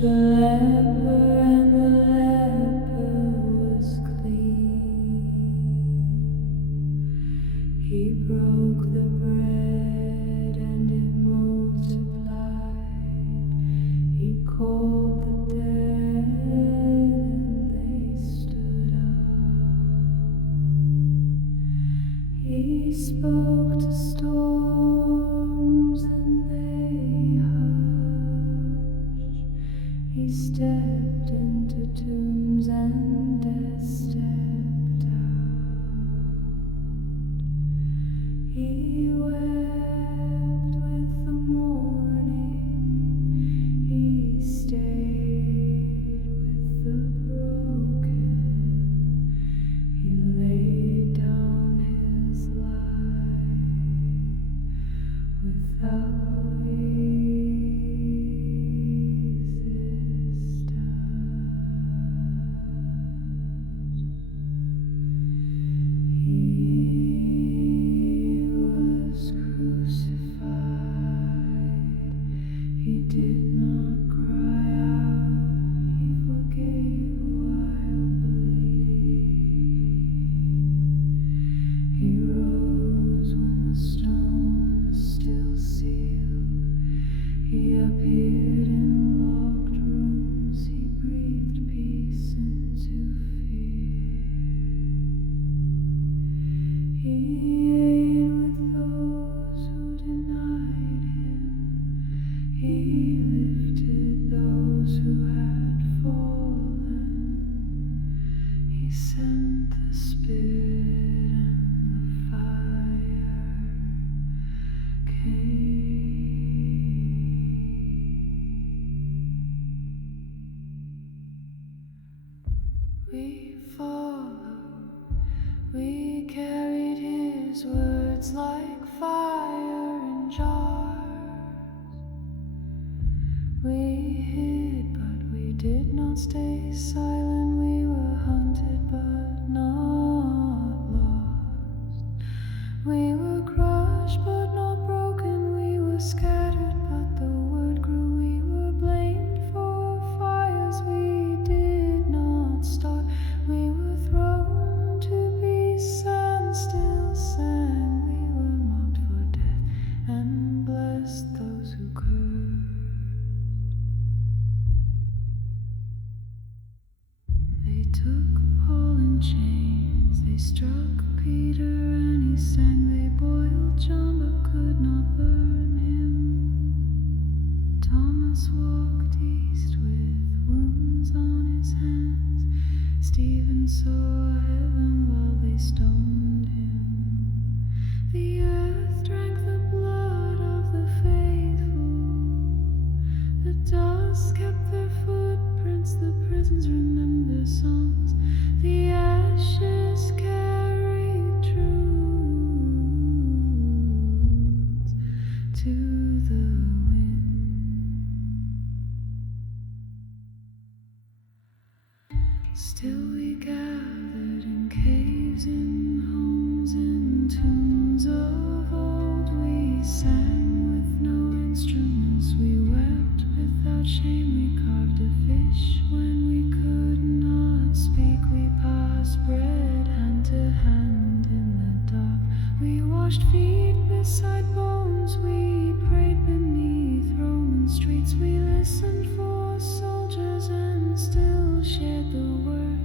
the leper, and the leper was clean. He broke the bread and it multiplied. He called the dead and they stood up. He spoke to storms and they hushed. He stepped into tombs and death stepped out. He wept with the morning. He stayed with the broken. He laid down his life without He did not cry out, he forgave while bleeding. He rose when the stone was still sealed. He appeared in locked rooms, he breathed peace into fear. He ate with those who denied him. He lifted those who had fallen. He sent the Spirit and the fire came. We followed, we carried his words like fire in jars. We hid, but we did not stay silent. We were hunted, but not lost. We were crushed, but not broken. We were scattered, but the word grew. We were blamed for fires we did not start. We were thrown to beasts and still sang. We were marked for death and blessed those who cursed. They took Paul in chains, they struck Peter and he sang. They boiled John but could not burn him. Thomas walked east with wounds on his hands. Stephen saw heaven while they stoned him. The earth drank the blood of the faithful. The dust kept their footprints, the prisons remembered their songs. The ashes carried truths to the wind. Still we gathered in caves, in homes, in tombs of old. We sang with no instruments, we wept without shame. We carved a fish when we could not speak. We passed bread hand to hand in the dark. We washed feet beside bones. We prayed beneath Roman streets. We listened for soldiers and still shared the word.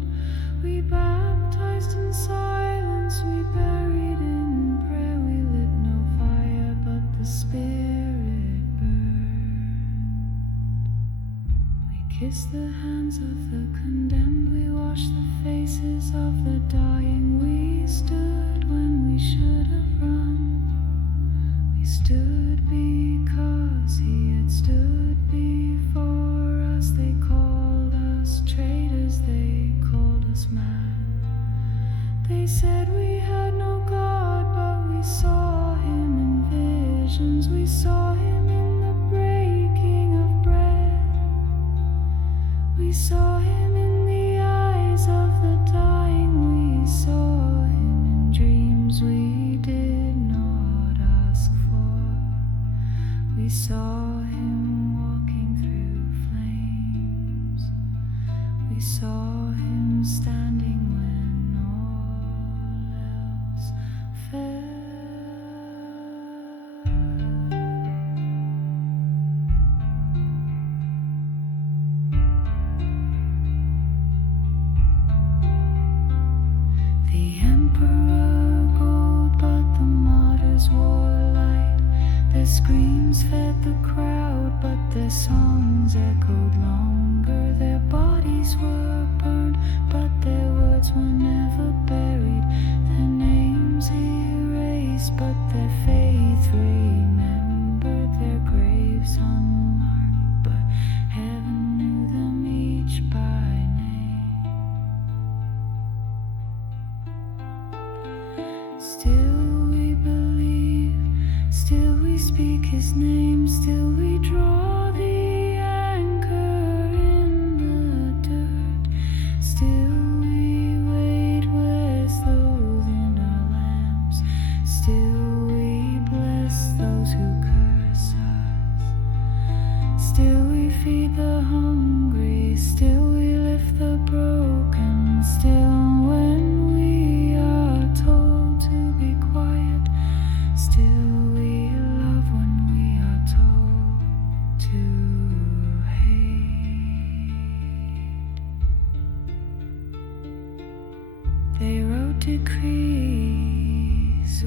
We baptized in silence. We buried in prayer. We lit no fire, but the Spirit burned. We kissed the hands of the condemned. We washed the faces of the dying. We stood when we should have run. We stood because he had stood before us. They called us traitors, they called us mad. They said we had no God, but we saw him in visions. We saw him in the breaking of bread. We saw him in the eyes of the dying. We saw him in dreams we did not ask for. We saw him walking through flames. saw him standing when all else failed. The emperor gold, but the martyrs wore light. Their screams fed the crowd, but their songs echoed longer. Their bodies were burned, but their words were never buried. Their names erased, but their faith remembered. Their graves unmarked, but heaven knew them each by name. Still we believe, still we speak his name, still we draw the anchor in the dirt. Still we wait with those in our lamps, still we bless those who curse us. Still we feed the hungry, still we lift the broken. Still when we are told to be quiet, still we love when we are told to hate. They wrote decrees,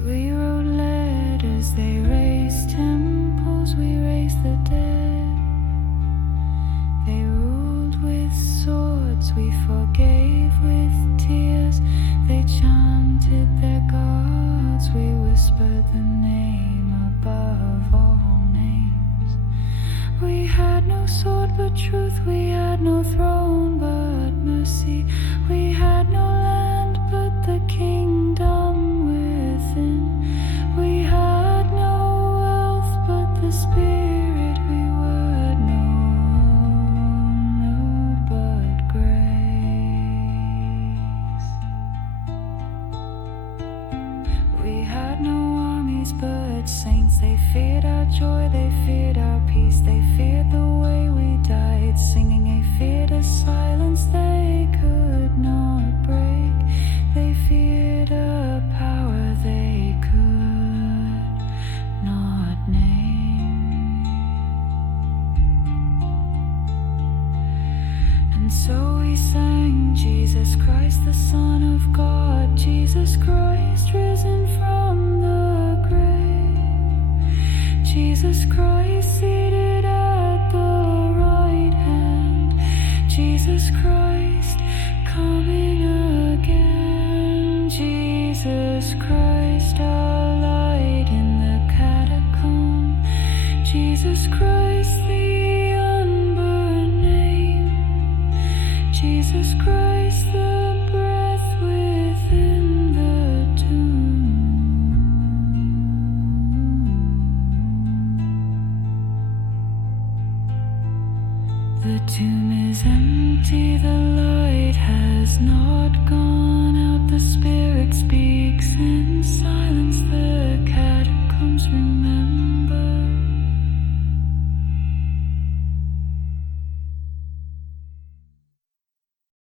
we wrote letters. They raised temples, we raised the dead. They ruled with swords, we forgave with tears. They chanted their gods, we whispered the name above all names. We had no sword but truth, we had no throne but mercy. We had no land but the kingdom within. We had no wealth but the spirit. We were no nude but grace. We had no armies but saints. They feared our joy, they feared our peace. They feared the way we died singing. They feared a silence they could not break. They feared a power they could not name. And so we sang, Jesus Christ, the Son of God, Jesus Christ, risen from the grave, Jesus Christ, seated at the right hand, Jesus Christ, coming again, Jesus Christ, our light in the catacomb, Jesus Christ, the unburned name, Jesus Christ, the breath within the tomb. The tomb is empty, the light has not gone out. The Spirit speaks in silence, the catacombs remember.